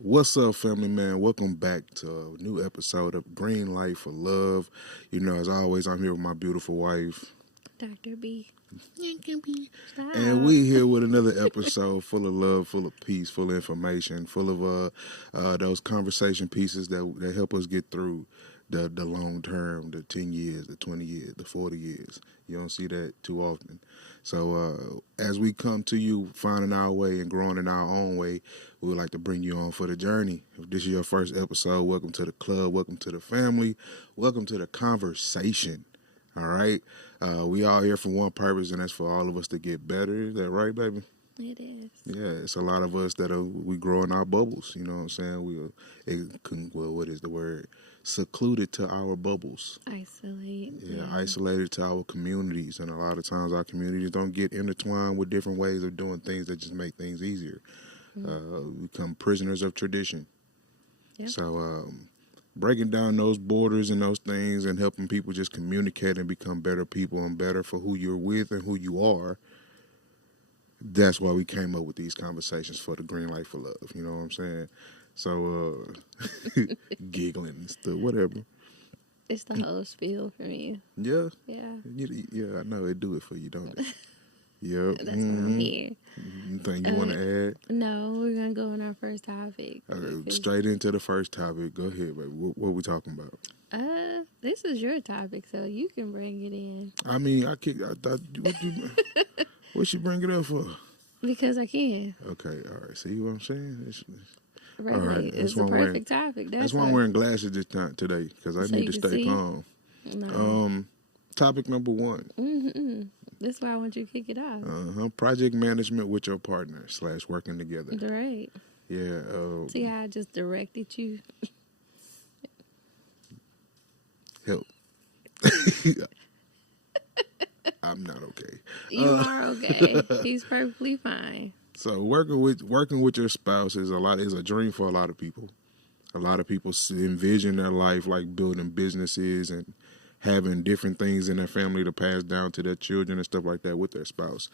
What's up, family man? Welcome back to a new episode of Green Light for Love. You know, as always, I'm here with my beautiful wife. Dr. B. And Stop. we here with another episode full of love, full of peace, full of information, full of those conversation pieces that help us get through the long term, the 10 years, the 20 years, the 40 years. You don't see that too often. So as we come to you finding our way and growing in our own way, we would like to bring you on for the journey. If this is your first episode, welcome to the club, welcome to the family, welcome to the conversation. All right? We all here for one purpose, and that's for all of us to get better. Is that right, baby? It is. Yeah, it's a lot of us we grow in our bubbles. You know what I'm saying? What is the word? Secluded to our bubbles. Isolate. Yeah, isolated to our communities. And a lot of times our communities don't get intertwined with different ways of doing things that just make things easier. We become prisoners of tradition. Yep. So breaking down those borders and those things and helping people just communicate and become better people and better for who you're with and who you are. That's why we came up with these conversations for the Green Light for Love. You know what I'm saying? So, giggling and stuff, whatever. It's the whole spiel for me. Yeah? Yeah. Yeah, I know. It do it for you, don't it? Yep. That's why I'm here. Anything you want to add? No, we're going to go on our first topic. Okay, straight into the first topic. Go ahead, baby. What are we talking about? This is your topic, so you can bring it in. I mean, I thought, what you bring it up for? Because I can. Okay, all right. See what I'm saying? Really, all right. it's the perfect topic. That's why I'm wearing glasses today, because I need to stay calm. No. Topic number one. That's why I want you to kick it off. Project management with your partner / working together. Right. Yeah. See how I just directed you? Help. I'm not okay. You are okay. He's perfectly fine. So working with your spouse is a dream for a lot of people. A lot of people envision their life like building businesses and having different things in their family to pass down to their children and stuff like that with their spouse.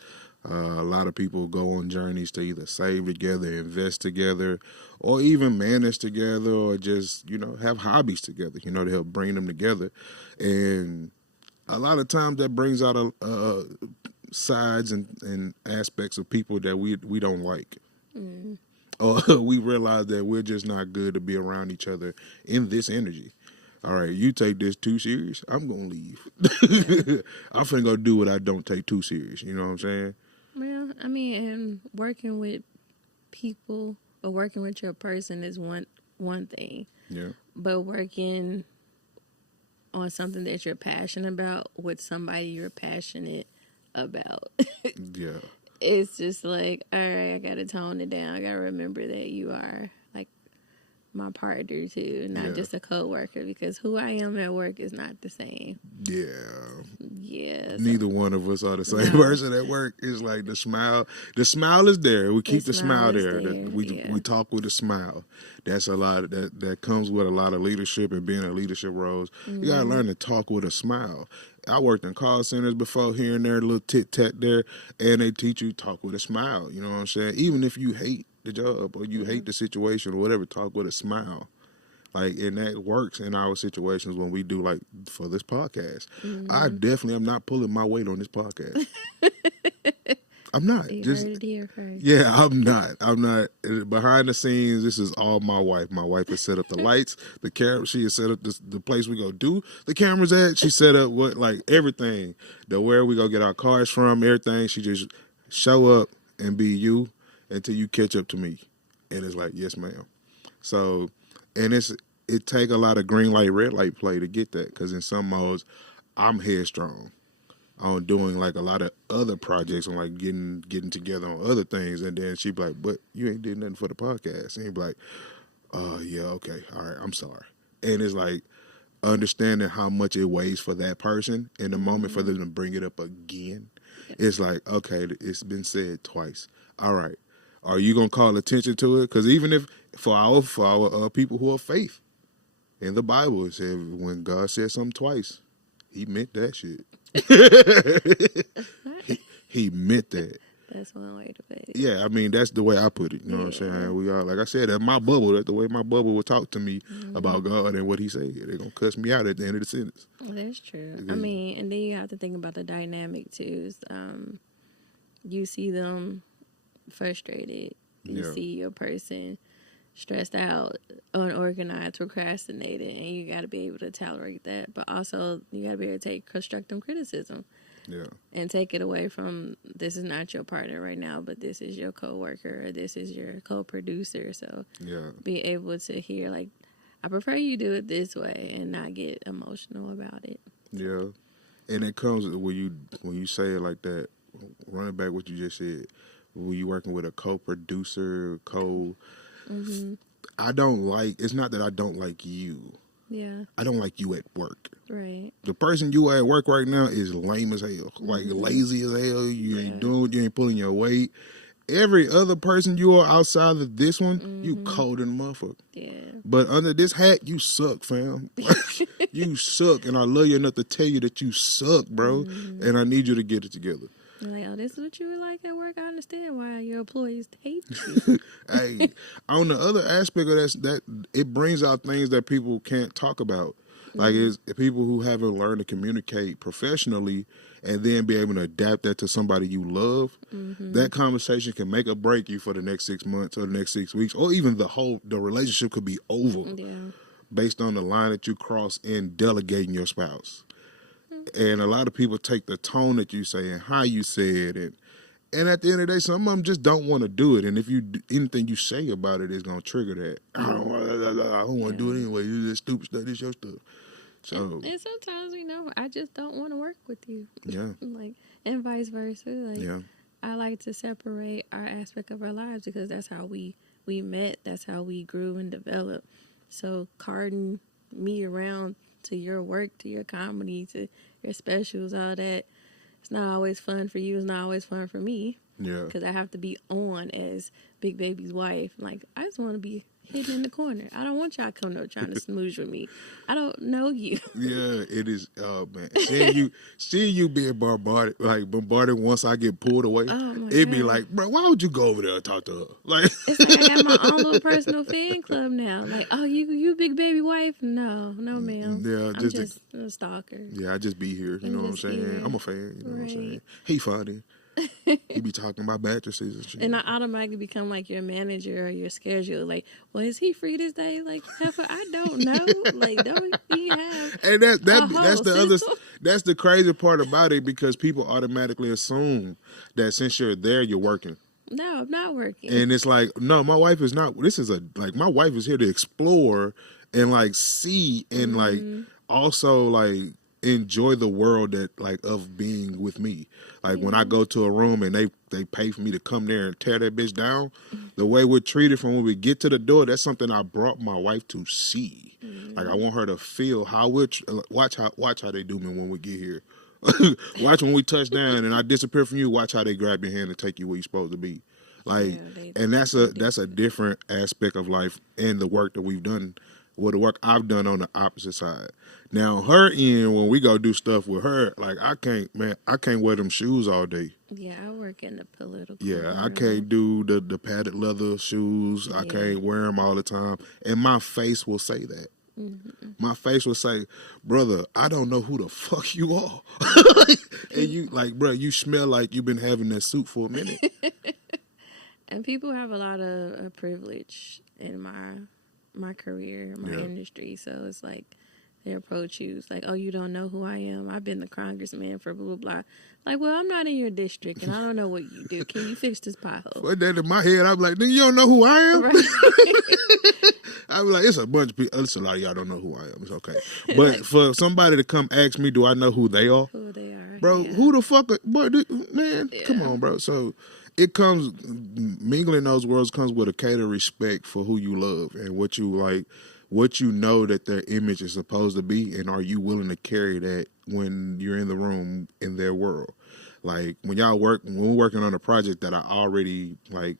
A lot of people go on journeys to either save together, invest together, or even manage together, or just, have hobbies together, to help bring them together. And a lot of times that brings out sides and aspects of people that we don't like. Or we realize that we're just not good to be around each other in this energy. All right, you take this too serious, I'm going to leave. I'm finna go do what I don't take too serious. You know what I'm saying? Well, I mean, and working with people or working with your person is one thing. Yeah. But working on something that you're passionate about with somebody you're passionate about. Yeah. It's just like, all right, I got to tone it down. I got to remember that you are like my partner too, not just a co-worker, because who I am at work is not the same. Yeah. Yeah. Neither one of us are the same person at work. It's like the smile is there. We keep the smile there. We talk with a smile. That's a lot that comes with a lot of leadership and being in leadership roles. You gotta learn to talk with a smile. I worked in call centers before, here and there, a little tit-tat there, and they teach you talk with a smile. You know what I'm saying? Even if you hate the job or you hate the situation or whatever, talk with a smile. Like, and that works in our situations when we do, like, for this podcast. I definitely am not pulling my weight on this podcast. I'm not. You heard it here first. Yeah, I'm not. Behind the scenes, this is all my wife. My wife has set up the lights, the camera. She has set up the place we go do the cameras at. She set up everything. Where we go get our cars from, everything. She just show up and be you until you catch up to me. And it's like, yes, ma'am. So, and it take a lot of green light, red light play to get that, because in some modes, I'm headstrong on doing like a lot of other projects and like getting together on other things, and then she be like, but you ain't did nothing for the podcast. And he be like, yeah, okay, all right, I'm sorry. And it's like understanding how much it weighs for that person in the moment for them to bring it up again. It's like, okay, it's been said twice. All right, are you gonna call attention to it? Because even if for our people who are faith, in the Bible it said when God said something twice, He meant that shit. he meant that. That's one way to put it. Yeah, I mean that's the way I put it. You know what I'm saying? We are, like I said, that's my bubble. That's the way my bubble will talk to me about God and what He said. They're gonna cuss me out at the end of the sentence. That's true. I mean, and then you have to think about the dynamic too. You see them frustrated. You see your person stressed out, unorganized, procrastinated, and you got to be able to tolerate that. But also, you got to be able to take constructive criticism. Yeah. And take it away from, this is not your partner right now, but this is your coworker or this is your co-producer. So be able to hear, like, I prefer you do it this way and not get emotional about it. Yeah. And it comes when you say it like that, running back what you just said, when you working with a co-producer, I don't like, it's not that I don't like you. Yeah. I don't like you at work. Right. The person you are at work right now is lame as hell. Like lazy as hell. You ain't doing, you ain't pulling your weight. Every other person you are outside of this one, you cold in the motherfucker. Yeah. But under this hat, you suck, fam. You suck, and I love you enough to tell you that you suck, bro. And I need you to get it together. You're like, oh, this is what you were like at work. I understand why your employees hate you. Hey, on the other aspect of that it brings out things that people can't talk about. Like it's people who haven't learned to communicate professionally and then be able to adapt that to somebody you love. That conversation can make or break you for the next 6 months or the next 6 weeks, or even the relationship could be over based on the line that you cross in delegating your spouse. And a lot of people take the tone that you say and how you say it, and at the end of the day, some of them just don't want to do it. And if anything you say about it is gonna trigger that. I don't want to do it anyway. You this stupid stuff. This your stuff. So and sometimes I just don't want to work with you. Yeah. Like, and vice versa. Like, I like to separate our aspect of our lives because that's how we met. That's how we grew and developed. So carting me around to your work, to your comedy, to your specials, all that, it's not always fun for you. It's not always fun for me. Yeah. Because I have to be on as Big Baby's wife. Like, I just want to be hidden in the corner. I don't want y'all come up trying to smooch with me. I don't know you. Yeah, it is. Oh man, seeing you being bombarded once I get pulled away, it'd be like, bro, why would you go over there and talk to her? Like, it's like I got my own little personal fan club now. Like, oh, you Big Baby wife? No, ma'am. Yeah, I'm just a stalker. Yeah, I just be here. You know what I'm saying? Here. I'm a fan. You know what I'm saying? He funny. He be talking about mattresses and shit. And I automatically become like your manager or your schedule. Like, well, is he free this day? Like, heifer, I don't know. Like, don't he have? And that's the other. That's the crazy part about it, because people automatically assume that since you're there, you're working. No, I'm not working. And it's like, no, my wife is not. This is my wife is here to explore and like see and like also like enjoy the world that of being with me. Like when I go to a room and they pay for me to come there and tear that bitch down, the way we're treated from when we get to the door, that's something I brought my wife to see. Like I want her to feel how watch how they do me when we get here. Watch when we touch down and I disappear from you, watch how they grab your hand and take you where you're supposed to be. Like, and that's a different aspect of life and the work that we've done. Well, the work I've done on the opposite side. Now, her end, when we go do stuff with her, like I can't wear them shoes all day. Yeah, I work in the political. Yeah, I can't do the padded leather shoes. I can't wear them all the time. And my face will say that. My face will say, brother, I don't know who the fuck you are. And you like, bro, you smell like you've been having that suit for a minute. And people have a lot of privilege in my career, my industry. So it's like they approach you. It's like, oh, you don't know who I am? I've been the congressman for blah, blah, blah. Like, well, I'm not in your district and I don't know what you do. Can you fix this pothole? But then in my head, I'm like, nigga, you don't know who I am? Right. I'm like, it's a bunch of people. It's a lot of y'all don't know who I am. It's okay. But like, for somebody to come ask me, do I know who they are? Who they are. Bro, who the fuck? Man, come on, bro. So it comes, mingling those worlds comes with a catered respect for who you love and what you like, what you know that their image is supposed to be, and are you willing to carry that when you're in the room in their world? Like when we're working on a project that I already like,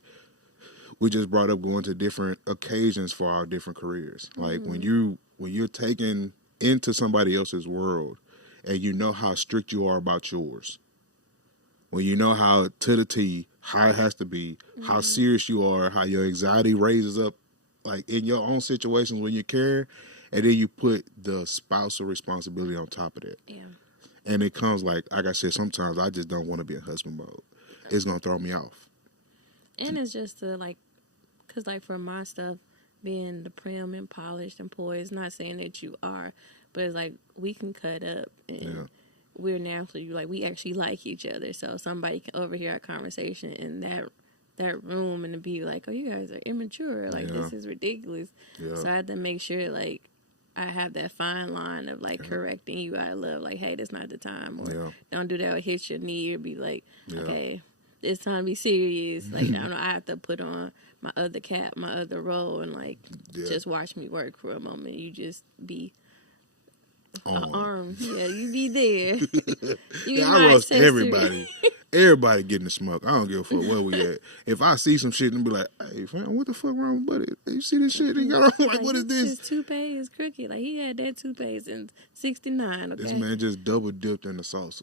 we just brought up going to different occasions for our different careers. Like when you're taken into somebody else's world and you know how strict you are about yours. when you know how to the T, how it has to be, how serious you are, how your anxiety raises up, like in your own situations when you care, and then you put the spousal responsibility on top of that. Yeah. And it comes like I said, sometimes I just don't want to be in husband mode. It's going to throw me off. And it's just because like for my stuff, being the prim and polished and poised, not saying that you are, but it's like we can cut up and we're naturally, like, we actually like each other. So somebody can overhear our conversation in that room and be like, oh, you guys are immature. Like, this is ridiculous. Yeah. So I had to make sure, like, I have that fine line of, like, correcting you out of love. Like, hey, that's not the time. Or don't do that or hit your knee or be like, okay, it's time to be serious. Like, I have to put on my other cap, my other role, and, like, just watch me work for a moment. You just be an arm. Yeah, you be there. I roast everybody. Everybody getting the smoke. I don't give a fuck where we at. If I see some shit and be like, hey, fam, what the fuck wrong with buddy? You see this shit he got on? Like, what is this? His toupee is crooked. Like, he had that toupee in 69, okay? This man just double dipped in the salsa.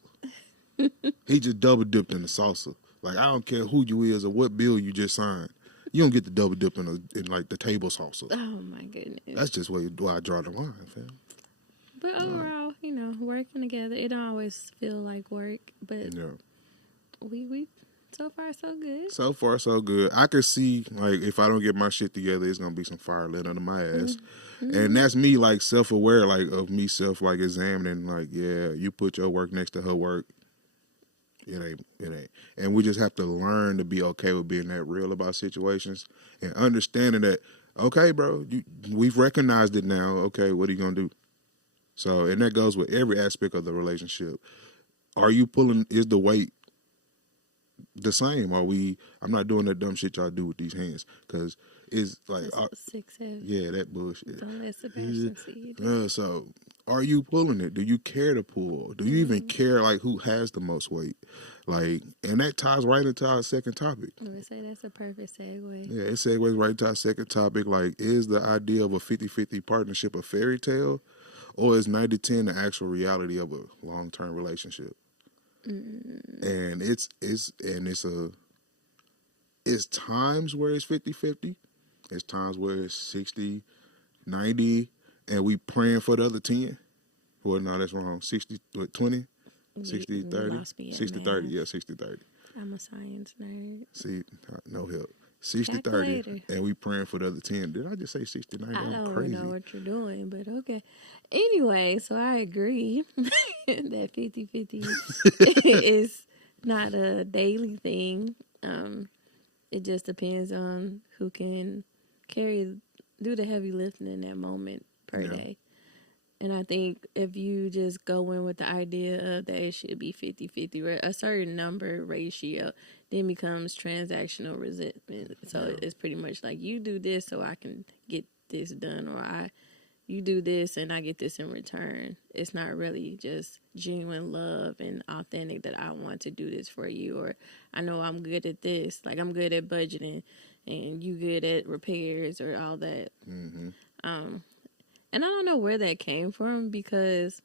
He just double dipped in the salsa. Like, I don't care who you is or what bill you just signed. You don't get the double dip in like the table salsa. Oh, my goodness. That's just where I draw the line, fam. But overall, working together, it don't always feel like work, but we so far so good. So far so good. I could see, like, if I don't get my shit together, it's gonna be some fire lit under my ass. And that's me, like, self-aware, like, of me like examining, like, yeah, you put your work next to her work. It ain't. And we just have to learn to be okay with being that real about situations and understanding that, okay, bro, we've recognized it now. Okay, what are you gonna do? So, and that goes with every aspect of the relationship. Is the weight the same? I'm not doing that dumb shit y'all do with these hands, because it's like, 6-7. Yeah, that bullshit. Don't let Sebastian see you. So, are you pulling it? Do you care to pull? Do you even care, like, who has the most weight? Like, and that ties right into our second topic. I would say that's a perfect segue. Yeah, it segues right into our second topic. Like, is the idea of a 50-50 partnership a fairy tale? Or is 90-10 the actual reality of a long-term relationship? And it's times where it's 50-50. It's times where it's 60-90, and we praying for the other 10. Well, no, that's wrong. 60-20? 60-30? 60-30, yeah, 60-30. I'm a science nerd. See, no help. 60-30, and we praying for the other 10. Did I just say 60-90? I don't know what you're doing, but okay. Anyway, so I agree that 50-50 is not a daily thing. It just depends on who can do the heavy lifting in that moment per day. And I think if you just go in with the idea of that it should be 50-50, a certain number ratio, then becomes transactional resentment. So it's pretty much like, you do this so I can get this done, or you do this and I get this in return. It's not really just genuine love and authentic that I want to do this for you, or I know I'm good at this. Like, I'm good at budgeting and you good at repairs or all that. And I don't know where that came from, because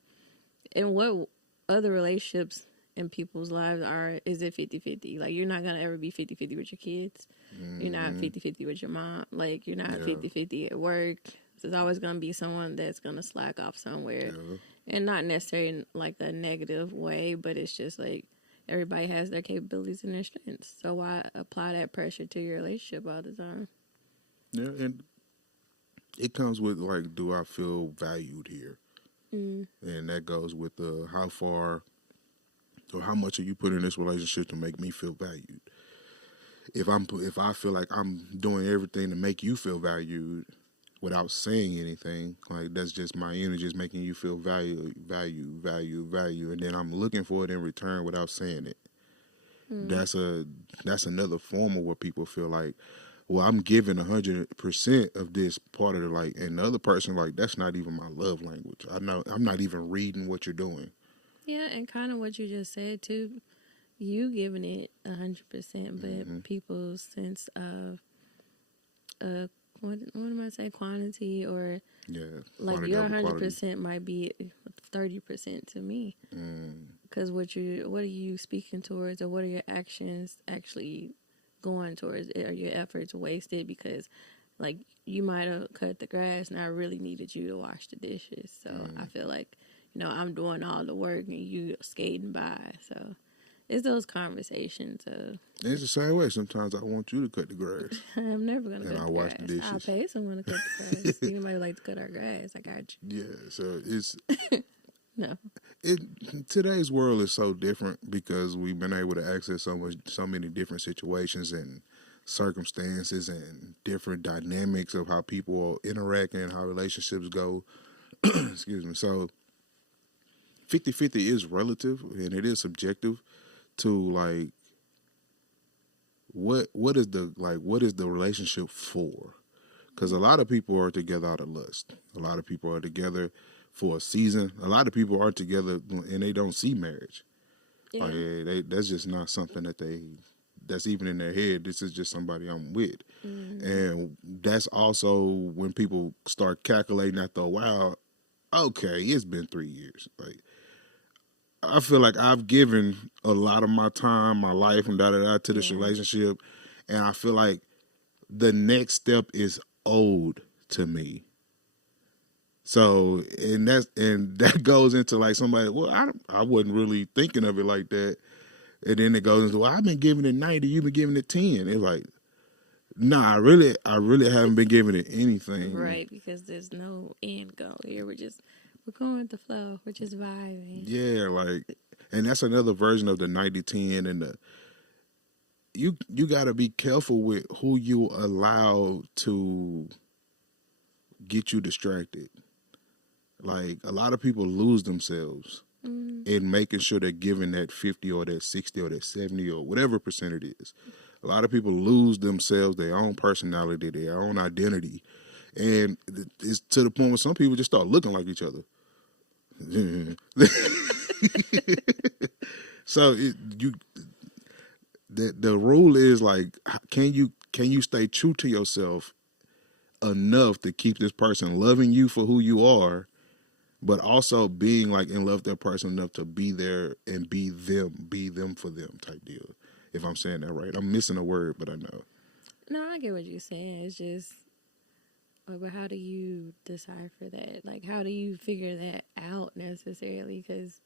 in what other relationships in people's lives is it 50-50? Like, you're not going to ever be 50-50 with your kids. You're not 50-50 with your mom. Like, you're not 50-50 at work. There's always going to be someone that's going to slack off somewhere. And not necessarily in, like, a negative way, but it's just like everybody has their capabilities and their strengths. So why apply that pressure to your relationship all the time? Yeah, and it comes with, like, do I feel valued here? And that goes with how far or how much are you putting in this relationship to make me feel valued? If I feel like I'm doing everything to make you feel valued without saying anything, like, that's just my energy is making you feel value, and then I'm looking for it in return without saying it. That's another form of where people feel like, well, I'm giving 100% of this part of the, like, and the other person, like, that's not even my love language. I'm not even reading what you're doing. Yeah, and kind of what you just said too. You giving it 100%, but people's sense of what am I saying, quantity, or like your 100% might be 30% to me, Because what are you speaking towards, or what are your actions actually going towards? Are your efforts wasted because, like, you might have cut the grass and I really needed you to wash the dishes. So I feel like, I'm doing all the work and you skating by. So it's those conversations. It's the same way. Sometimes I want you to cut the grass. I'm never going to cut the wash grass. the dishes. I'll pay someone to cut the grass. Anybody would like to cut our grass, I got you. Yeah, so it's... No. Today's world is so different because we've been able to access so many different situations and circumstances and different dynamics of how people interact and how relationships go. Excuse me. So 50-50 is relative and it is subjective to like what is the relationship for? Because a lot of people are together out of lust. A lot of people are together for a season. A lot of people are together and they don't see marriage. Yeah. Like that's just not something that's even in their head. This is just somebody I'm with. Mm-hmm. And that's also when people start calculating after a while, okay, it's been 3 years. Like, I feel like I've given a lot of my time, my life, and to this relationship. And I feel like the next step is owed to me. So, and that goes into like somebody, well, I wasn't really thinking of it like that. And then it goes into, well, I've been giving it 90, you've been giving it 10. It's like, nah, I really haven't been giving it anything. Right, because there's no end goal here. We're going with the flow. We're just vibing. Yeah, like, and that's another version of the 90-10 and you got to be careful with who you allow to get you distracted. Like, a lot of people lose themselves in making sure they're giving that 50 or that 60 or that 70 or whatever percent it is. A lot of people lose themselves, their own personality, their own identity. And it's to the point where some people just start looking like each other. So the rule is like, can you stay true to yourself enough to keep this person loving you for who you are, but also being like in love with that person enough to be there and be them for them type deal. If I'm saying that right, I'm missing a word, but I know. No, I get what you're saying. It's just, but how do you decipher that? Like, how do you figure that out necessarily? Because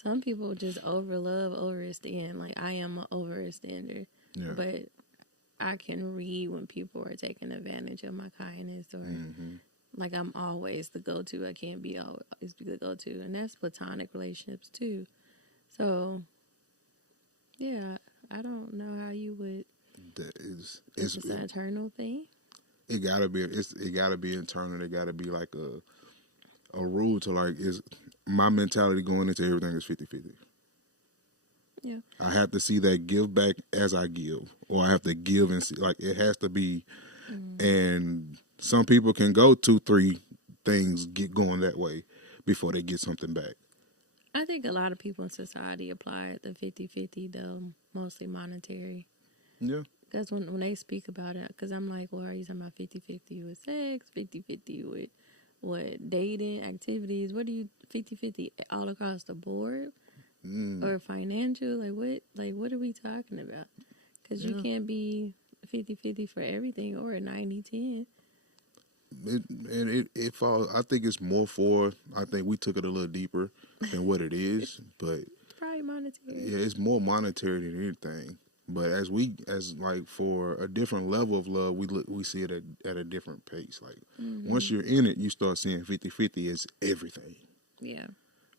some people just overextend. Like, I am an overextender, but I can read when people are taking advantage of my kindness or like I'm always the go-to. I can't be always the go-to. And that's platonic relationships too. So, yeah, I don't know how you would. Is this an internal thing? It gotta be internal. It gotta be like a rule to like, is my mentality going into everything is 50-50. Yeah. I have to see that give back as I give, or I have to give and see, like, it has to be. And some people can go 2-3 things get going that way before they get something back. I think a lot of people in society apply the 50-50 though, mostly monetary. Yeah. Because when they speak about it, because I'm like, well, are you talking about 50-50 with sex, 50-50 with what, dating, activities? What do you, 50-50 all across the board? Or financial? What are we talking about? Because you can't be 50-50 for everything or a 90-10. It falls, I think it's more for, I think we took it a little deeper than what it is, but It's probably monetary. Yeah, it's more monetary than anything. But as like for a different level of love, we see it at a different pace. Like once you're in it, you start seeing 50-50 as everything. Yeah.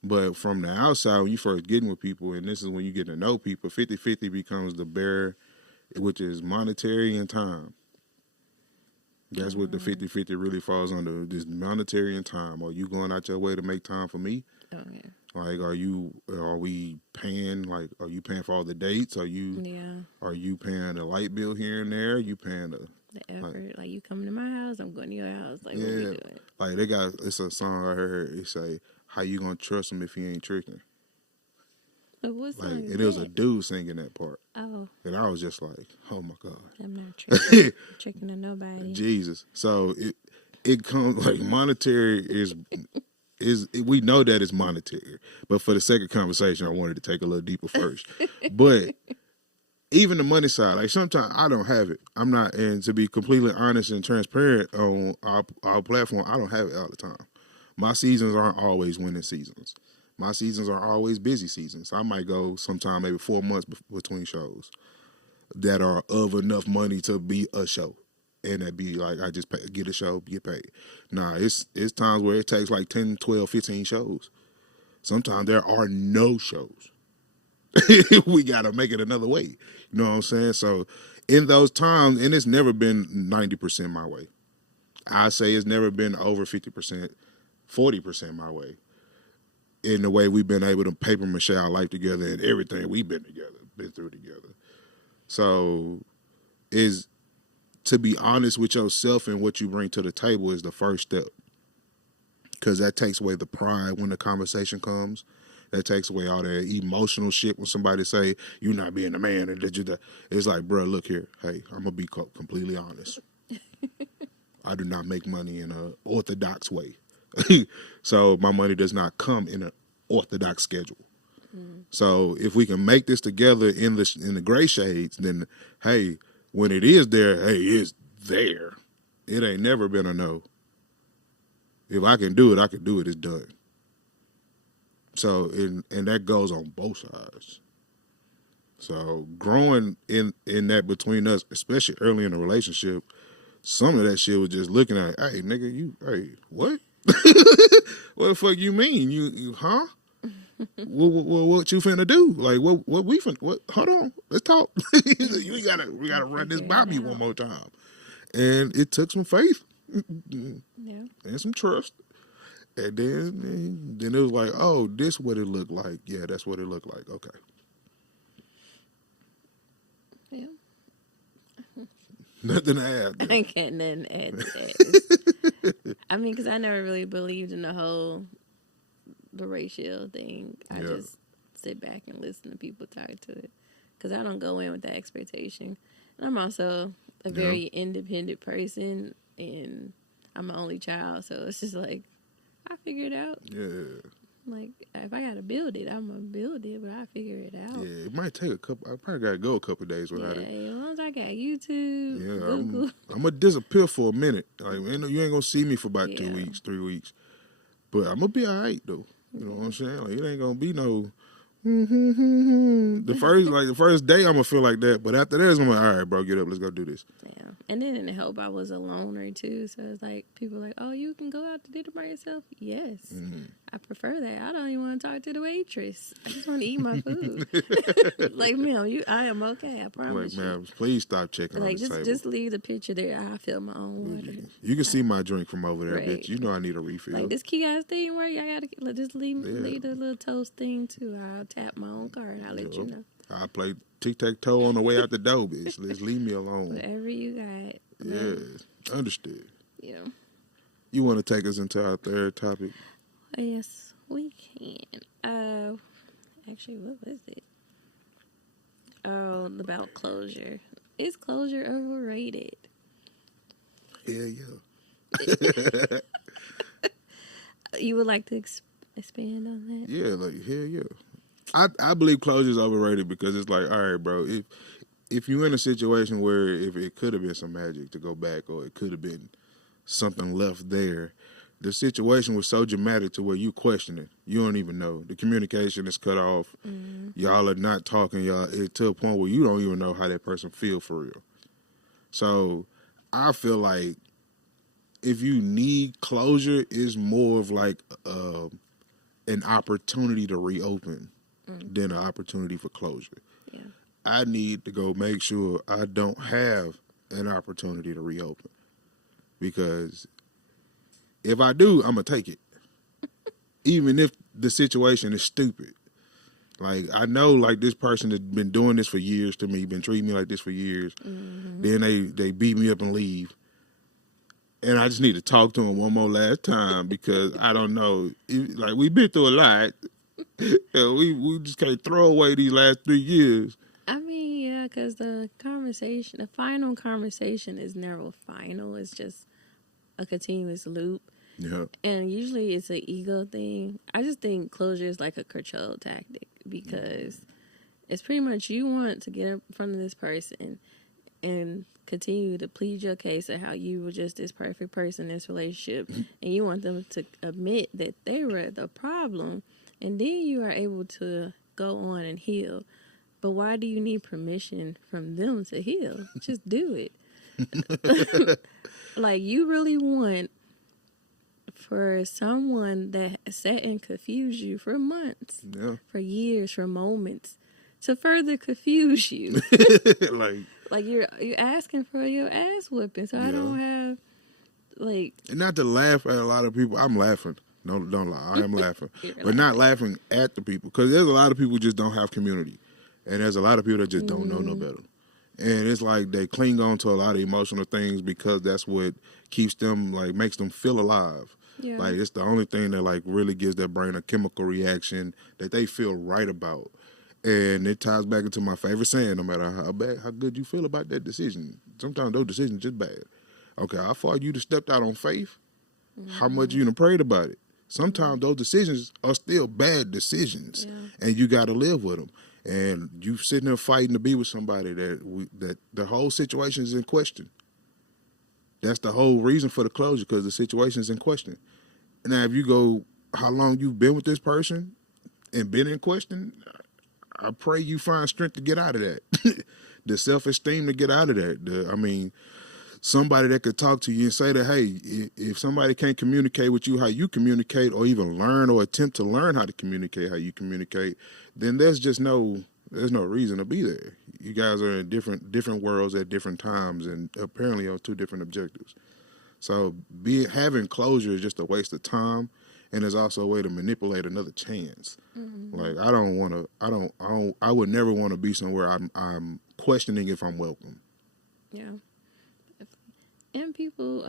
But from the outside, when you first getting with people, and this is when you get to know people, 50-50 becomes the bear, which is monetary and time. That's what the 50-50 really falls under, this monetary and time. Are you going out your way to make time for me? Oh, yeah. Like, are we paying, like, are you paying for all the dates? Are you paying the light bill here and there? Are you paying the effort? Like you coming to my house, I'm going to your house. Like, what are we doing? Like, it's a song I heard, it say, how you going to trust him if he ain't tricking? But what song like, is and that? it was a dude singing that part. Oh. And I was just like, oh my God. I'm not tricking, tricking to nobody. Jesus. So it comes, like, monetary we know that it's monetary, but for the sake of conversation, I wanted to take a little deeper first. But even the money side, like sometimes I don't have it. I'm not, and to be completely honest and transparent on our platform, I don't have it all the time. My seasons aren't always winning seasons. My seasons are always busy seasons. I might go sometime maybe 4 months between shows that are of enough money to be a show. And that be like, I just get a show, get paid. Nah, it's times where it takes like 10, 12, 15 shows. Sometimes there are no shows. We got to make it another way. You know what I'm saying? So in those times, and it's never been 90% my way. I say it's never been over 50%, 40% my way. In the way we've been able to paper mache our life together and everything we've been through together. So is to be honest with yourself and what you bring to the table is the first step. Because that takes away the pride when the conversation comes. That takes away all that emotional shit when somebody say, you're not being a man. And it's like, bro, look here. Hey, I'm going to be completely honest. I do not make money in an orthodox way. So my money does not come in an orthodox schedule. So if we can make this together in the gray shades, then hey, when it is there, hey, it's there. It ain't never been a no. If I can do it, I can do it. It's done. So and that goes on both sides. So growing in that between us, especially early in the relationship, some of that shit was just looking at, hey, nigga, hey, what? What the fuck you mean? You huh? what you finna do? Like what we finna? What? Hold on, let's talk. we gotta run this Bobby one more time. And it took some faith, and some trust. And then it was like, oh, this what it looked like. Yeah, that's what it looked like. Okay. Yeah. Nothing to add. I ain't got nothing to add to that. I mean, because I never really believed in the ratio thing. I just sit back and listen to people talk to it. Because I don't go in with that expectation. And I'm also a very independent person, and I'm an only child, so it's just like, I figure it out. Yeah. Like, if I got to build it, I'm going to build it, but I figure it out. Yeah, it might take I probably got to go a couple of days without it. As long as I got YouTube, Google. I'm going to disappear for a minute. Like, you ain't going to see me for about 2 weeks, 3 weeks. But I'm going to be all right, though. You know what I'm saying? Like, it ain't going to be no... The first day I'm gonna feel like that, but after that, I'm like, all right, bro, get up, let's go do this. Yeah, and then in the help, I was a loner too, so it's like people are like, oh, you can go out to dinner by yourself. Yes, I prefer that. I don't even want to talk to the waitress. I just want to eat my food. Like, ma'am, I am okay. I promise. Like, ma'am, please stop checking on the table. Just leave the picture there. I fill my own water. You can see my drink from over there, right. Bitch. You know I need a refill. Like, this kiosk thing where I gotta just leave the little toast thing too. I'll tap my own card. I'll let you know. I play tic-tac-toe on the way out the door, bitch. Let's leave me alone. Whatever you got. Yeah, understood. Yeah. You want to take us into our third topic? Yes, we can. Actually, what was it? Oh, about closure. Is closure overrated? Hell yeah. You would like to expand on that? Yeah, like, hell yeah. I believe closure is overrated because it's like, all right, bro, if you're in a situation where if it could have been some magic to go back or it could have been something left there, the situation was so dramatic to where you question it. You don't even know. The communication is cut off. Mm-hmm. Y'all are not talking. It's to a point where you don't even know how that person feel for real. So I feel like if you need closure, it's more of like an opportunity to reopen than an opportunity for closure. Yeah. I need to go make sure I don't have an opportunity to reopen. Because if I do, I'm going to take it. Even if the situation is stupid. Like, I know, like, this person has been doing this for years to me, been treating me like this for years. Mm-hmm. Then they beat me up and leave. And I just need to talk to him one more last time because I don't know. Like, we've been through a lot. And we just can't throw away these last 3 years. I mean, yeah, because the final conversation is never final. It's just a continuous loop. Yeah. And usually it's an ego thing. I just think closure is like a control tactic because it's pretty much you want to get in front of this person and continue to plead your case of how you were just this perfect person in this relationship, and you want them to admit that they were the problem, and then you are able to go on and heal. But why do you need permission from them to heal? Just do it. Like, you really want for someone that sat and confused you for months, for years, for moments, to further confuse you. like you're asking for your ass whipping. So I don't have like, and not to laugh at a lot of people. I'm laughing. No, don't lie. I am laughing, but not laughing at the people, because there's a lot of people who just don't have community, and there's a lot of people that just don't know no better. And it's like they cling on to a lot of emotional things because that's what keeps them, like, makes them feel alive. Yeah. Like, it's the only thing that, like, really gives their brain a chemical reaction that they feel right about. And it ties back into my favorite saying: no matter how good you feel about that decision, sometimes those decisions just bad. Okay, how far you stepped out on faith? How much you done prayed about it? Sometimes those decisions are still bad decisions, and you got to live with them. And you sitting there fighting to be with somebody that the whole situation is in question. That's the whole reason for the closure, because the situation is in question. Now, if you go, how long you've been with this person and been in question, I pray you find strength to get out of that. The self-esteem to get out of that. Somebody that could talk to you and say that, hey, if somebody can't communicate with you how you communicate, or even learn or attempt to learn how to communicate how you communicate, then there's no reason to be there. You guys are in different worlds at different times, and apparently on two different objectives. So having closure is just a waste of time, and it's also a way to manipulate another chance. Like, I would never want to be somewhere I'm questioning if I'm welcome. Yeah. And people,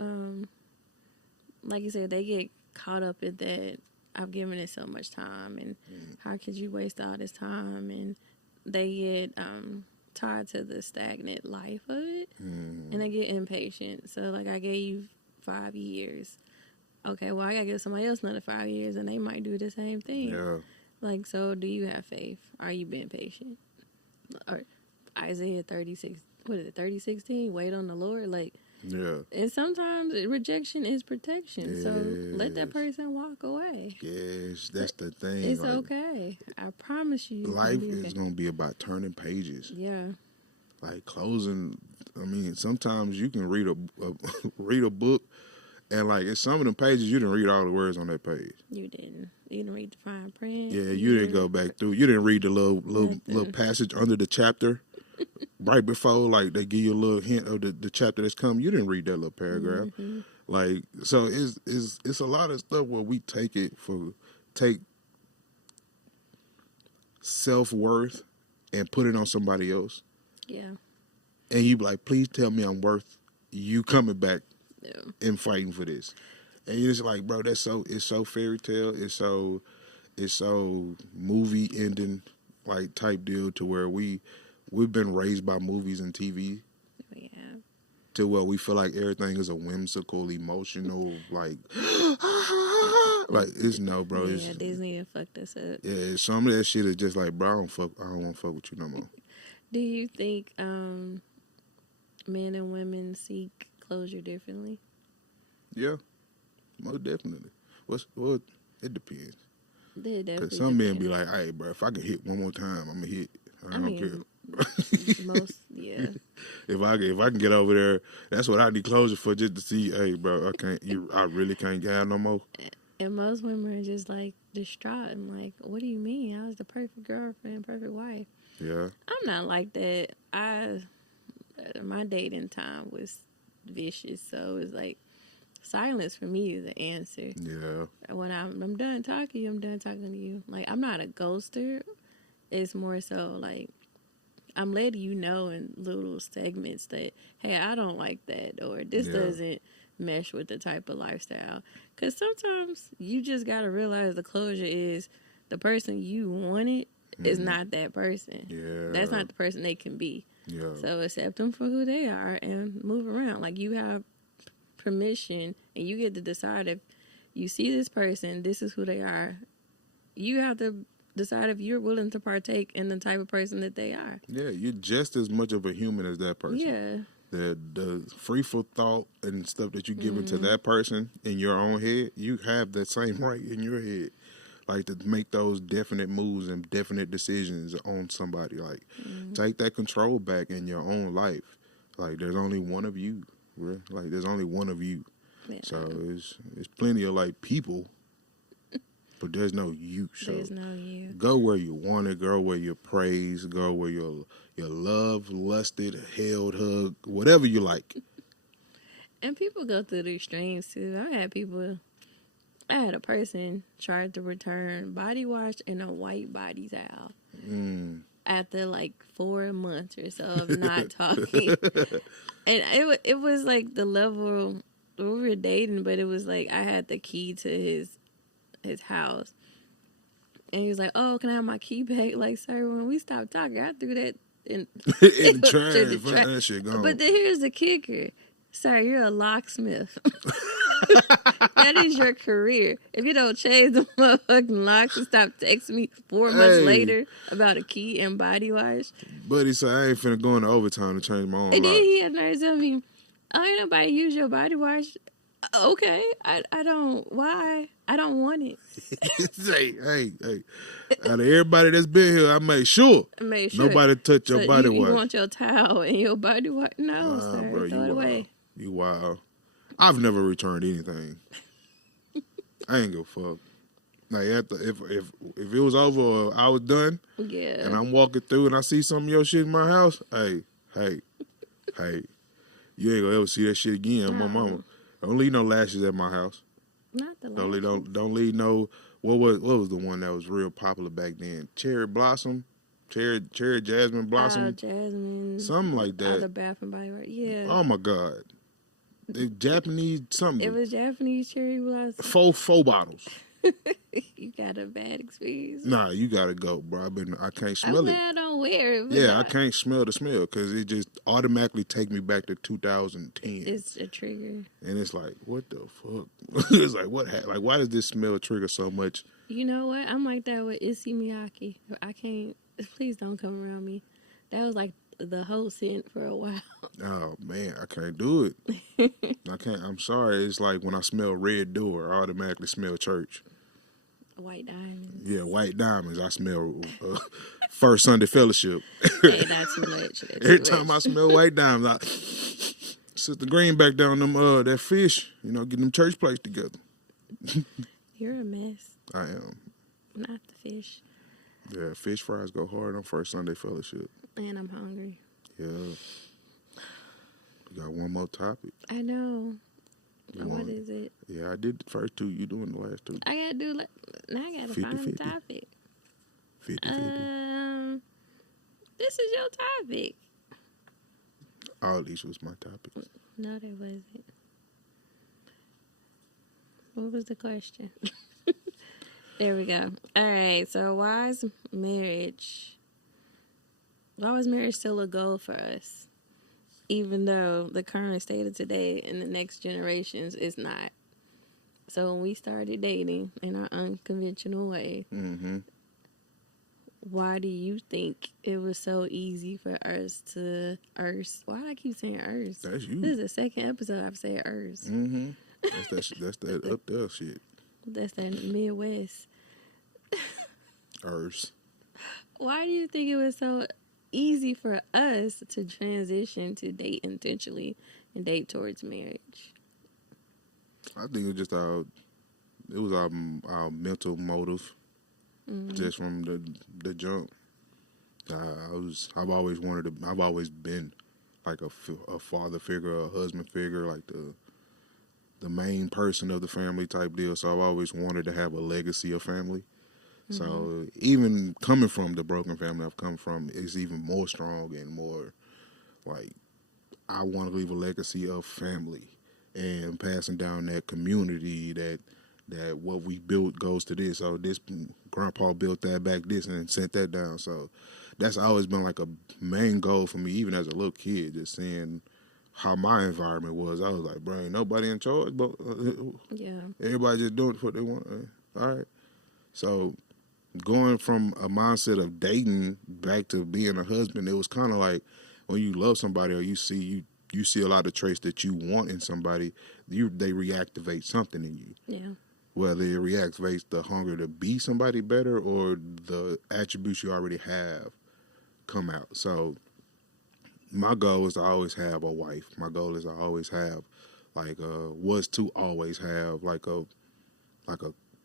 like you said, they get caught up in that, I've given it so much time, and how could you waste all this time? And they get tied to the stagnant life of it, and they get impatient. So, like, I gave you 5 years. Okay, well, I got to give somebody else another 5 years, and they might do the same thing. Yeah. Like, so do you have faith? Are you being patient? Or Isaiah 36, 30:16, wait on the Lord? Like, yeah. And sometimes rejection is protection. Yes. So let that person walk away. Yes, that's the thing. It's like, okay. I promise you. Life is going to be about turning pages. Yeah. Like closing. Sometimes you can read a book, and like in some of them pages, you didn't read all the words on that page. You didn't. You didn't read the fine print. Yeah, you didn't go back through. You didn't read the little passage under the chapter. Right before, like, they give you a little hint of the chapter that's coming. You didn't read that little paragraph. Like, so it's a lot of stuff where we take self-worth and put it on somebody else. Yeah. And you be like, please tell me I'm worth you coming back and fighting for this. And you're just like, bro, it's so fairy tale. It's so movie ending, like, type deal, to where we've been raised by movies and TV. Yeah. To where we feel like everything is a whimsical, emotional, like, like, it's no, bro. Yeah, Disney done fucked us up. Yeah, some of that shit is just like, bro, I don't want to fuck with you no more. Do you think men and women seek closure differently? Yeah, most definitely. Well, it depends. Because some men be like, hey, bro, if I can hit one more time, I'm going to hit. I don't care. Most, yeah. If I can get over there, that's what I need closure for, just to see, hey, bro, I really can't get out no more. And most women are just like distraught and like, what do you mean? I was the perfect girlfriend, perfect wife. Yeah. I'm not like that. My dating time was vicious, so it's like silence for me is the answer. Yeah. When I'm done talking to you, I'm done talking to you. Like, I'm not a ghoster. It's more so like, I'm letting you know in little segments that, hey, I don't like that, or this doesn't mesh with the type of lifestyle. Because sometimes you just got to realize the closure is the person you wanted is not that person. Yeah. That's not the person they can be. Yeah. So accept them for who they are and move around. Like, you have permission and you get to decide if You see this person, this is who they are. You have to decide if you're willing to partake in the type of person that they are. Yeah, you're just as much of a human as that person. Yeah. The free for thought and stuff that you give into that person in your own head, you have that same right in your head. Like to make those definite moves and definite decisions on somebody. Like take that control back in your own life. Like there's only one of you. Right? Like there's only one of you. Yeah. So there's plenty of like people, but there's no you. So there's no you. Go where you want it. Go where you're praised. Go where you're loved, lusted, held, hugged, whatever you like. And people go through the extremes too. I had a person try to return body wash and a white body towel after like 4 months or so of not talking. And it was like the level, we were dating, but it was like I had the key to his house. And he was like, "Oh, can I have my key back?" Like, sir, when we stopped talking, I threw that in the trash. That shit gone. But then here's the kicker. Sir, you're a locksmith. That is your career. If you don't change the motherfucking locks and stop texting me 4 months later about a key and body wash. Buddy said, I ain't finna go into overtime to change my own locks. And then he had nerve to tell me, ain't nobody use your body wash. Okay, I don't. Why? I don't want it. hey. Out of everybody that's been here, I made sure nobody touch your body wash. You want your towel and your body wash? No, sir. Bro, throw it away. You wild. I've never returned anything. I ain't give a fuck. Like if it was over or I was done, and I'm walking through and I see some of your shit in my house, hey, you ain't gonna ever see that shit again, my mama. Don't leave no lashes at my house. Not the lashes. Don't leave no. What was the one that was real popular back then? Cherry blossom, cherry jasmine blossom, jasmine, something like that. The Bath and Body Works. Yeah. Oh my God. Japanese something. It was Japanese cherry Four blossom. bottles. You got a bad experience. Nah, you gotta go, bro. I can't smell it. I don't wear it. Yeah, I can't smell the smell because it just automatically take me back to 2010. It's a trigger. And it's like, what the fuck? It's like, like, why does this smell trigger so much? You know what? I'm like that with Issey Miyake. I can't. Please don't come around me. That was like the whole scent for a while. Oh man, I can't do it. I can't. I'm sorry. It's like when I smell red door, I automatically smell church. White diamonds. Yeah, white diamonds. I smell First Sunday Fellowship. Hey, not too much. Every time I smell white diamonds, I Sister Green back down them that fish. Getting them church plates together. You're a mess. I am. Not the fish. Yeah, fish fries go hard on First Sunday Fellowship. And I'm hungry. Yeah. We got one more topic. I know. What is it? Yeah, I did the first two. You doing the last two. I gotta do. Now I gotta 50, find 50. a topic. 50-50. This is your topic. All these was my topics. No, that wasn't. What was the question? There we go. All right. So why was marriage still a goal for us? Even though the current state of today and the next generations is not. So when we started dating in our unconventional way, why do you think it was so easy for us to Why do I keep saying ers? That's you. This is the second episode I've said ers. That's that up there shit. That's that Midwest. Ers. Why do you think it was so easy for us to transition to date intentionally and date towards marriage? I think it was just our mental motive, just from the jump. I've always been like a father figure, a husband figure, like the main person of the family type deal. So I've always wanted to have a legacy of family. So even coming from the broken family I've come from, it's even more strong and more like I want to leave a legacy of family and passing down that community that what we built goes to this. So this grandpa built that back this and sent that down. So that's always been like a main goal for me, even as a little kid, just seeing how my environment was. I was like, bro, ain't nobody in charge, but everybody just doing what they want. All right. So going from a mindset of dating back to being a husband, it was kind of like when you love somebody or you see a lot of traits that you want in somebody, they reactivate something in you. Yeah. Whether it reactivates the hunger to be somebody better or the attributes you already have come out. So my goal is to always have a wife. My goal is to always have was to always have like a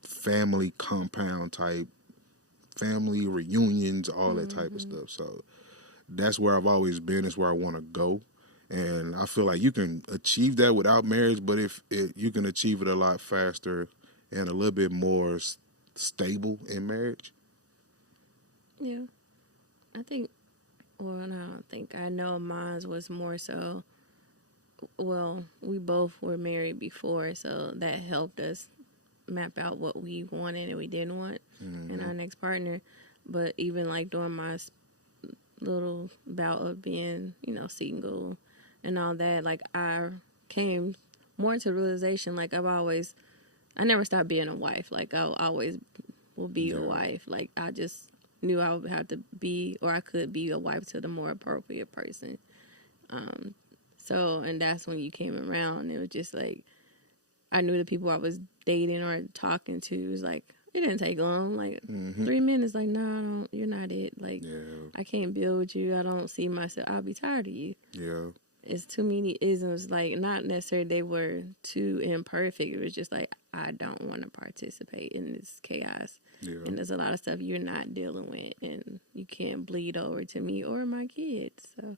family compound type, family reunions, all that type of stuff. So that's where I've always been. It's where I want to go. And I feel like you can achieve that without marriage, but if you can achieve it a lot faster and a little bit more stable in marriage. Yeah. I know mine was more so, well, we both were married before, so that helped us map out what we wanted and we didn't want in our next partner. But even like during my little bout of being, single and all that, like I came more to the realization, like I never stopped being a wife. Like I always will be a wife. Like I just knew I would have to be, or I could be a wife to the more appropriate person. And that's when you came around. It was just like, I knew the people I was dating or talking to. It was like, it didn't take long. Like 3 minutes, like, no, you're not it. Like, I can't build with you. I don't see myself. I'll be tired of you. Yeah. It's too many isms. Like, not necessarily they were too imperfect. It was just like, I don't want to participate in this chaos. Yeah. And there's a lot of stuff you're not dealing with. And you can't bleed over to me or my kids. So,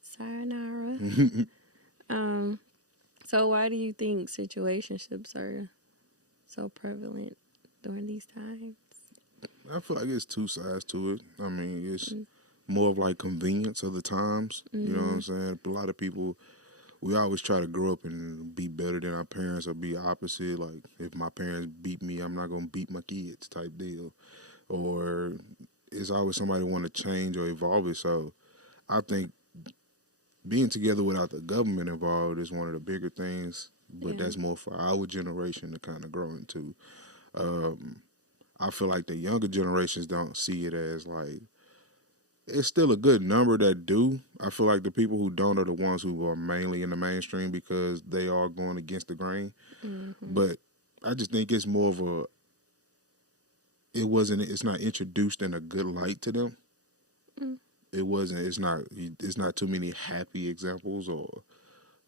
sayonara. So why do you think situationships are so prevalent during these times? I feel like it's two sides to it. I mean, it's more of like convenience of the times. You know what I'm saying? A lot of people, we always try to grow up and be better than our parents or be opposite. Like, if my parents beat me, I'm not going to beat my kids type deal. Or it's always somebody want to change or evolve it. So I think being together without the government involved is one of the bigger things, but that's more for our generation to kind of grow into. I feel like the younger generations don't see it as like, it's still a good number that do. I feel like the people who don't are the ones who are mainly in the mainstream because they are going against the grain. But I just think it's more of it's not introduced in a good light to them. It's not too many happy examples or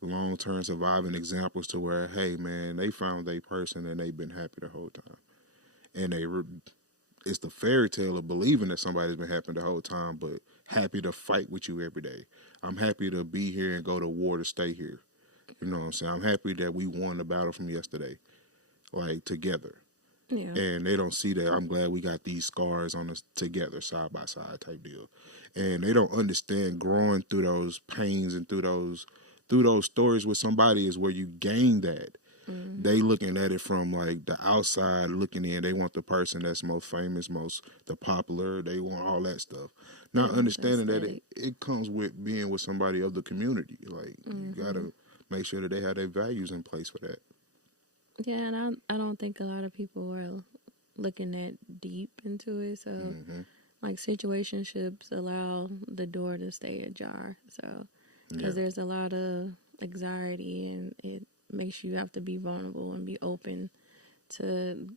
long-term surviving examples to where, hey man, they found their person and they've been happy the whole time. And it's the fairy tale of believing that somebody's been happy the whole time, but happy to fight with you every day. I'm happy to be here and go to war to stay here. You know what I'm saying? I'm happy that we won the battle from yesterday, like together. Yeah. And they don't see that. I'm glad we got these scars on us together, side by side type deal. And they don't understand growing through those pains and through those stories with somebody is where you gain that. They looking at it from like the outside looking in. They want the person that's most famous, the popular. They want all that stuff. Not understanding that it comes with being with somebody of the community. Like you gotta make sure that they have their values in place for that. Yeah, and I don't think a lot of people are looking that deep into it. So, like, situationships allow the door to stay ajar. So, because there's a lot of anxiety, and it makes you have to be vulnerable and be open to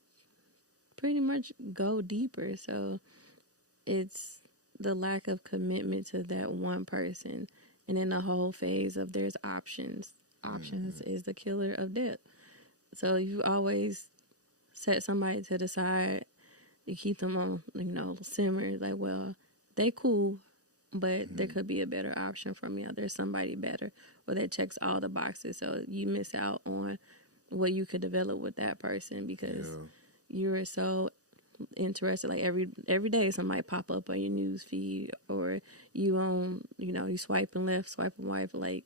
pretty much go deeper. So, it's the lack of commitment to that one person. And in the whole phase of there's options. Options is the killer of death. So you always set somebody to the side. You keep them on, simmer. Like, well, they cool, but there could be a better option for me. Or there's somebody better, or that checks all the boxes. So you miss out on what you could develop with that person because you were so interested. Like every day, somebody pop up on your news feed, or you you swiping left, swiping right. Like,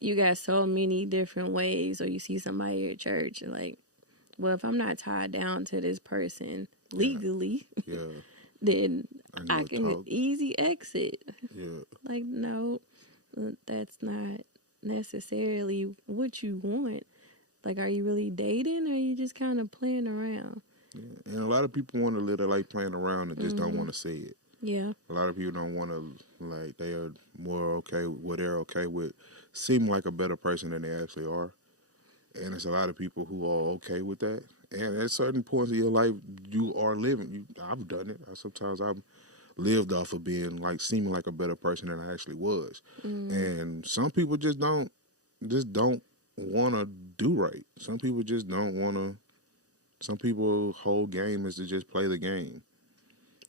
you got so many different ways, or you see somebody at church and like, well, if I'm not tied down to this person legally, then I can easy exit. Yeah. Like, no, that's not necessarily what you want. Like, are you really dating, or are you just kind of playing around? Yeah. And a lot of people want to live their life playing around and just don't want to say it. Yeah. A lot of people don't want to, like, they are more okay with, they're okay with seeming like a better person than they actually are. And there's a lot of people who are okay with that. And at certain points of your life, you are living. I've done it. Sometimes I've lived off of being like seeming like a better person than I actually was. And some people just don't want to do right. Some people just don't want to. Some people whole game is to just play the game.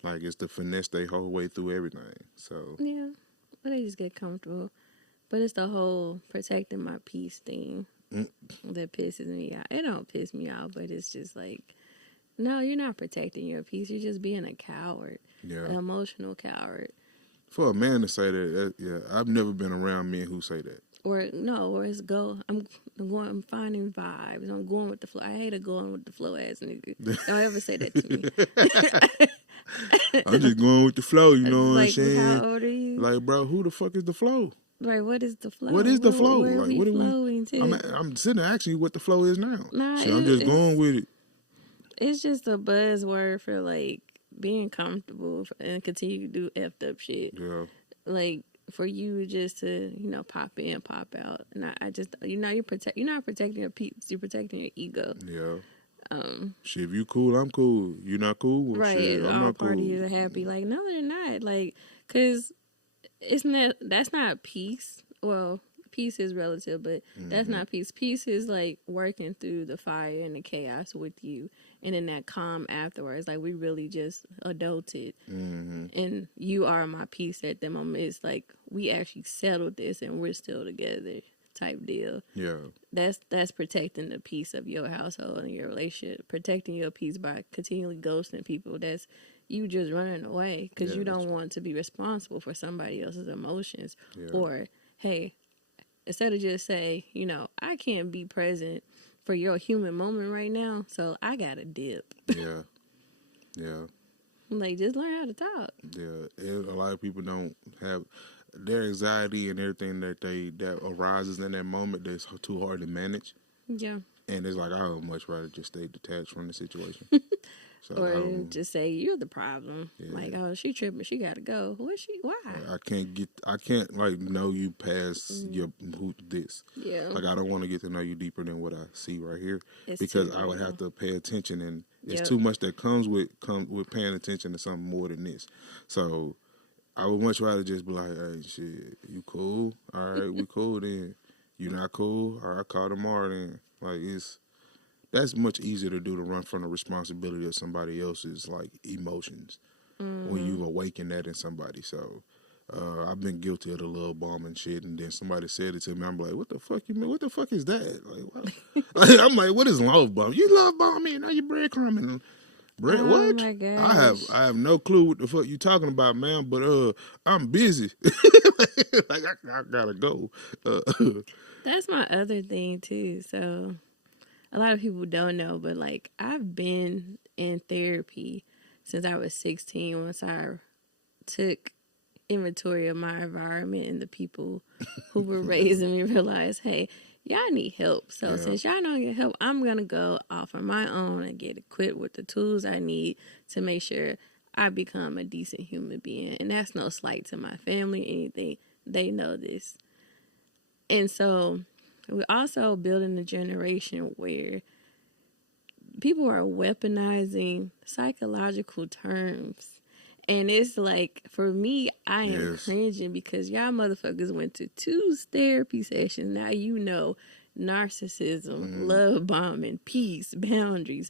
Like, it's to finesse their whole way through everything. So yeah, but they just get comfortable. But it's the whole protecting my peace thing that pisses me out. It don't piss me off, but it's just like, no, you're not protecting your peace. You're just being a coward, an emotional coward. For a man to say that, I've never been around men who say that. Or it's go. I'm finding vibes. I'm going with the flow. I hate a going with the flow ass nigga. Don't ever say that to me. I'm just going with the flow, you know what I'm like, saying? How old are you? Like, bro, who the fuck is the flow? Like, what is the flow? What is the flow? Where like, we what are flowing we? to? I'm sitting there asking you what the flow is now. Nah, so I'm just going with it. It's just a buzzword for like being comfortable and continue to do effed up shit. Yeah. Like, for you just to, pop in, pop out. And I just, you're not protecting your peace, you're protecting your ego. Yeah. Shit, if you cool, I'm cool. You not cool? Well, right. Shit, I'm all not parties cool. are happy. Like, no, they're not. Like, because that's not peace. Well, peace is relative, but that's not peace. Peace is like working through the fire and the chaos with you, and then that calm afterwards. Like, we really just adulted, and you are my peace at the moment. It's like we actually settled this, and we're still together, type deal. Yeah, that's protecting the peace of your household and your relationship. Protecting your peace by continually ghosting people. That's you just running away because you don't want to be responsible for somebody else's emotions, or hey. Instead of just say, I can't be present for your human moment right now, so I gotta dip. Yeah. Yeah. Like, just learn how to talk. Yeah. A lot of people don't have their anxiety and everything that arises in that moment that's too hard to manage. Yeah. And it's like, I would much rather just stay detached from the situation. So or just say, you're the problem. Yeah. Like, oh, she tripping, she gotta go. Why? I can't like know you past this. Yeah. Like, I don't want to get to know you deeper than what I see right here. Because I would have to pay attention, and it's too much that comes with paying attention to something more than this. So I would much rather just be like, hey, shit, you cool? All right, we cool then. You not cool? All right, call tomorrow then. Like, that's much easier to do, to run from the responsibility of somebody else's like emotions when you've awakened that in somebody. So I've been guilty of the love bomb and shit, and then somebody said it to me. I'm like, what the fuck you mean? What the fuck is that? Like, what? I'm like, what is love bomb? You love bomb me? Now you breadcrumbing. What? My gosh. I have no clue what the fuck you talking about, man. But I'm busy. Like, I gotta go. That's my other thing too. So a lot of people don't know, but like, I've been in therapy since I was 16. Once I took inventory of my environment and the people who were raising me, realized, hey, y'all need help. So since y'all don't get help, I'm going to go off on my own and get equipped with the tools I need to make sure I become a decent human being. And that's no slight to my family, anything. They know this. And so we're also building a generation where people are weaponizing psychological terms. And it's like, for me, I am cringing because y'all motherfuckers went to 2 therapy sessions. Now you know narcissism, love bombing, peace, boundaries.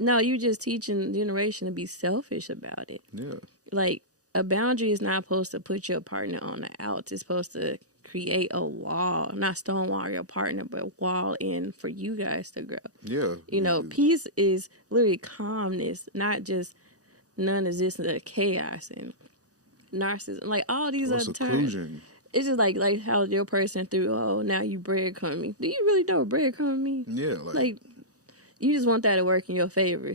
No, you just teaching the generation to be selfish about it. Yeah. Like, a boundary is not supposed to put your partner on the outs. It's supposed to create a wall, not stonewall your partner, but wall in for you guys to grow. Yeah. Peace is literally calmness, not just non-existent of chaos and narcissism. Like, all these other terms. It's just like how your person threw, now you breadcrumbing. Do you really know what breadcrumbing means? Yeah. Like, you just want that to work in your favor.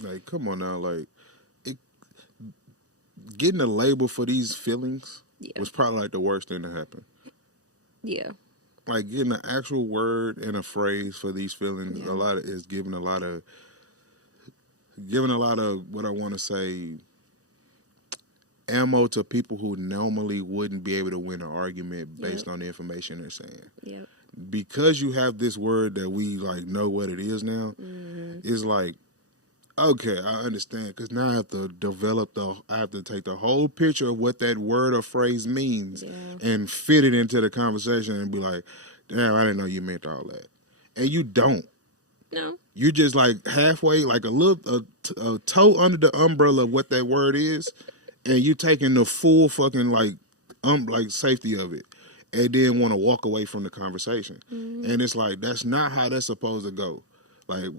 Like, come on now. Like, getting a label for these feelings was probably like the worst thing to happen. Yeah. Like getting an actual word and a phrase for these feelings, Yeah. a lot of is giving a lot of what I want to say ammo to people who normally wouldn't be able to win an argument based Yep. on the information they're saying. Yep. Because you have this word that we like know what it is now, it's like, okay, I understand. Because now I have to I have to take the whole picture of what that word or phrase means and fit it into the conversation and be like, damn, I didn't know you meant all that. And you don't. No. You just like halfway, like a toe under the umbrella of what that word is, and you taking the full fucking like safety of it, and then want to walk away from the conversation. And it's like that's not how that's supposed to go. Like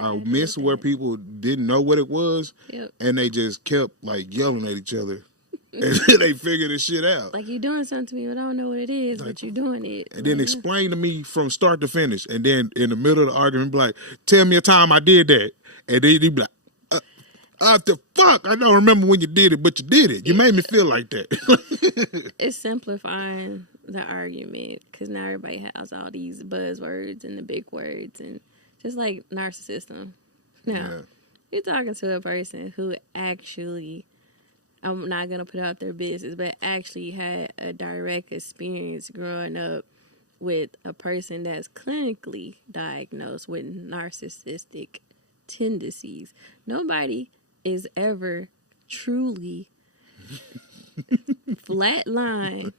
I miss where people didn't know what it was, and they just kept like yelling at each other. And they figure this shit out. Like, you're doing something to me, but I don't know what it is, like, but you're doing it. And then explain to me from start to finish. And then in the middle of the argument, be like, tell me a time I did that. And then you be like, the fuck? I don't remember when you did it, but you did it. You made me feel like that. It's simplifying the argument because now everybody has all these buzzwords and the big words and just like narcissism. Now, you're talking to a person who actually... I'm not going to put out their business, but actually had a direct experience growing up with a person that's clinically diagnosed with narcissistic tendencies. Nobody is ever truly flatline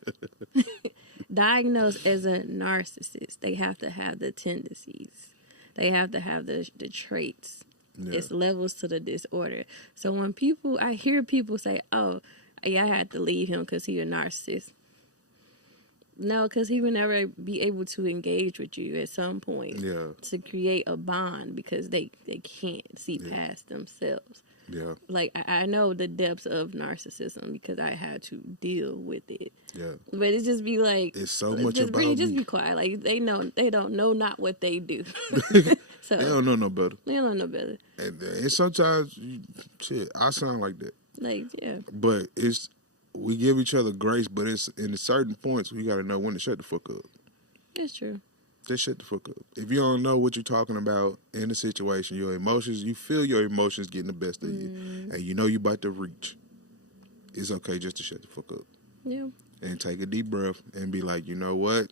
diagnosed as a narcissist. They have to have the tendencies. They have to have the traits. Yeah. It's levels to the disorder. So when I hear people say, oh, yeah, I had to leave him because he's a narcissist. No, because he would never be able to engage with you at some point to create a bond because they can't see past themselves. Yeah. Like, I know the depths of narcissism because I had to deal with it. Yeah. But it just be like... It's so much about me. Just be quiet. Like, they don't know not what they do. So, they don't know no better. They don't know no better. And sometimes, shit, I sound like that. Like, yeah. But we give each other grace, but it's in certain points we got to know when to shut the fuck up. That's true. Just shut the fuck up. If you don't know what you're talking about in the situation, your emotions, you feel your emotions getting the best of you, and you know you about to reach, it's okay just to shut the fuck up. Yeah. And take a deep breath and be like, you know what?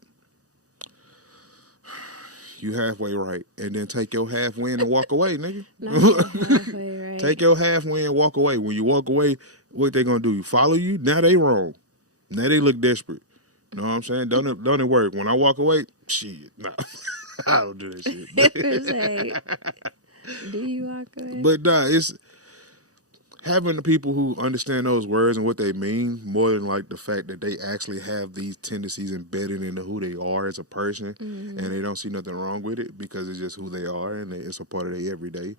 You halfway right. And then take your half win and walk away, nigga. Halfway right. Take your half win and walk away. When you walk away, what they gonna do? You follow you? Now they wrong. Now they look desperate. You know what I'm saying? Don't it work? When I walk away, shit, nah. I don't do that shit. Do you walk away? But nah, it's having the people who understand those words and what they mean more than like the fact that they actually have these tendencies embedded into who they are as a person, and they don't see nothing wrong with it because it's just who they are and it's a part of their everyday.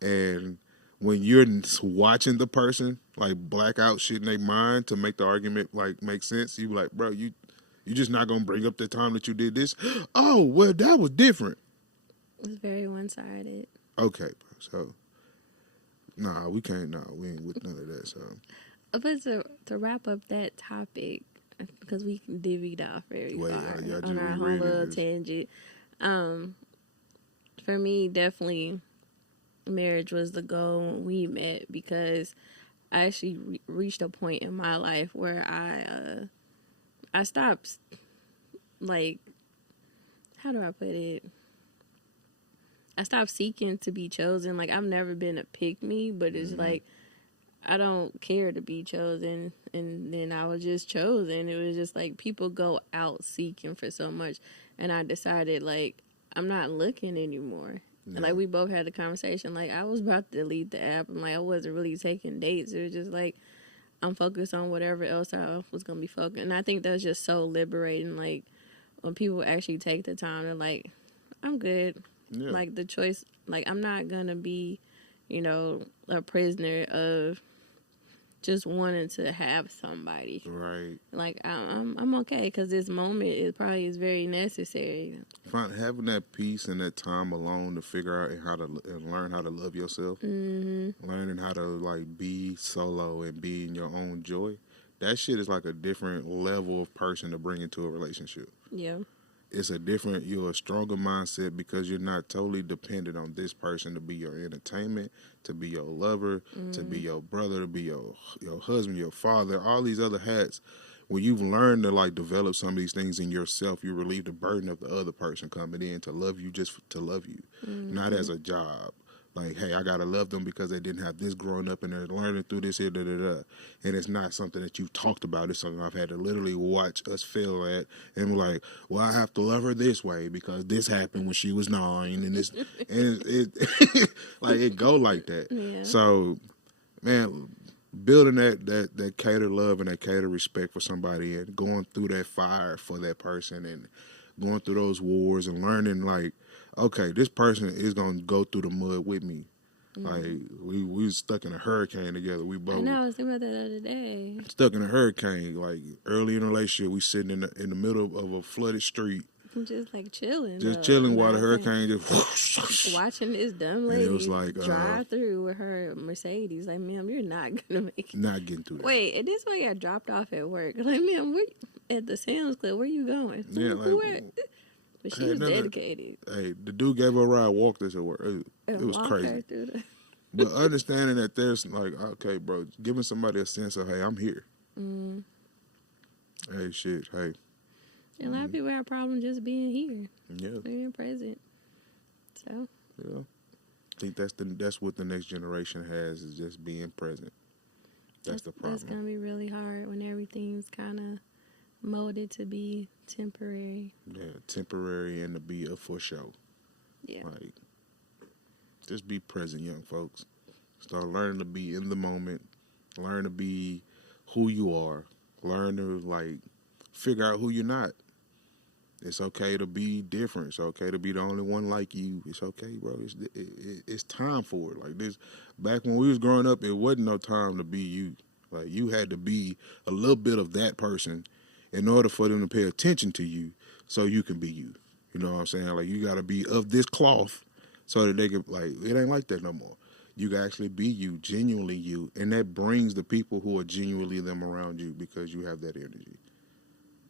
And when you're watching the person like black out shit in their mind to make the argument like make sense, you be like, bro, you just not gonna bring up the time that you did this? Oh, well, that was different. It's very one-sided. Okay, so nah, we can't. Nah, we ain't with none of that. So, but to wrap up that topic, because we can divvied off very far on our whole little tangent. For me, definitely, marriage was the goal when we met because I actually reached a point in my life where I stopped, like, how do I put it? I stopped seeking to be chosen. Like, I've never been a pick-me, but it's like, I don't care to be chosen. And then I was just chosen. It was just like, people go out seeking for so much. And I decided, like, I'm not looking anymore. Yeah. And, like, we both had a conversation. Like, I was about to delete the app. I'm like, I wasn't really taking dates. It was just like, I'm focused on whatever else I was going to be focused. And I think that's just so liberating. Like, when people actually take the time to, like, I'm good. Yeah. Like, the choice, like, I'm not going to be, you know, a prisoner of just wanting to have somebody. Right. Like, I'm okay because this moment is very necessary. Having that peace and that time alone to figure out and learn how to love yourself. Mm-hmm. Learning how to, like, be solo and be in your own joy. that shit is like a different level of person to bring into a relationship. Yeah. It's you're a stronger mindset because you're not totally dependent on this person to be your entertainment, to be your lover, to be your brother, to be your husband, your father, all these other hats. When you've learned to like develop some of these things in yourself, you relieve the burden of the other person coming in to love you just to love you, not as a job. Like, hey, I gotta love them because they didn't have this growing up and they're learning through this here, da da da. And it's not something that you talked about. It's something I've had to literally watch us fail at, and we're like, well, I have to love her this way because this happened when she was 9, and this, and it like it go like that. Yeah. So, man, building that cater love and that cater respect for somebody, and going through that fire for that person, and going through those wars, and learning like, okay, this person is gonna go through the mud with me. Like we was stuck in a hurricane together. We both. I know. I was thinking about that the other day. Stuck in a hurricane. Like early in the relationship, we sitting in the middle of a flooded street. Just like chilling. Just chilling while the hurricane just whoosh. Watching this dumb lady it was like, drive through with her Mercedes. Like, ma'am, you're not gonna make it. Not getting through that. Wait, and this one got dropped off at work. Like, ma'am, at the Sam's Club, where you going? Yeah, like, but she was dedicated. Hey, the dude gave her a ride, walked us at work. It was crazy. But understanding that there's like, okay, bro, giving somebody a sense of, hey, I'm here. Hey, shit, hey. And a lot of people have problems just being here. Yeah. Being present. So. Yeah. I think that's what the next generation has, is just being present. That's the problem. That's going to be really hard when everything's kind of molded to be temporary. Yeah, temporary and to be a for show. Yeah. Like, just be present, young folks. Start learning to be in the moment. Learn to be who you are. Learn to, like, figure out who you're not. It's okay to be different. It's okay to be the only one like you. It's okay, bro. It's time for it. Like this, back when we was growing up, it wasn't no time to be you. Like, you had to be a little bit of that person in order for them to pay attention to you, so you can be you. You know what I'm saying? Like, you got to be of this cloth so that they can, like, it ain't like that no more. You can actually be you, genuinely you, and that brings the people who are genuinely them around you because you have that energy.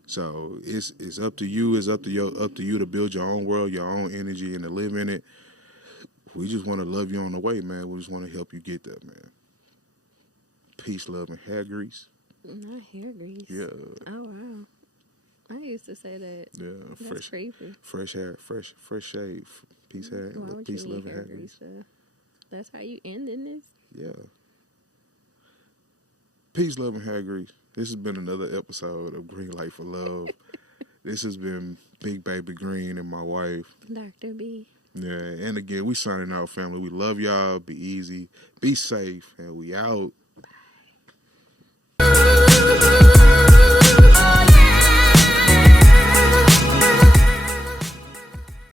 So it's up to you. It's up to you to build your own world, your own energy, and to live in it. We just want to love you on the way, man. We just want to help you get there, man. Peace, love, and hair grease. Not hair grease. Yeah. Oh wow. I used to say that. Yeah. That's creepy. Fresh hair, fresh shave. Peace, hair, peace, love, and hair grease. That's how you ending this? Yeah. Peace, love, and hair grease. This has been another episode of Green Light for Love. This has been Big Baby Green and my wife, Dr. B. Yeah, and again, we signing out, family. We love y'all. Be easy. Be safe. And we out.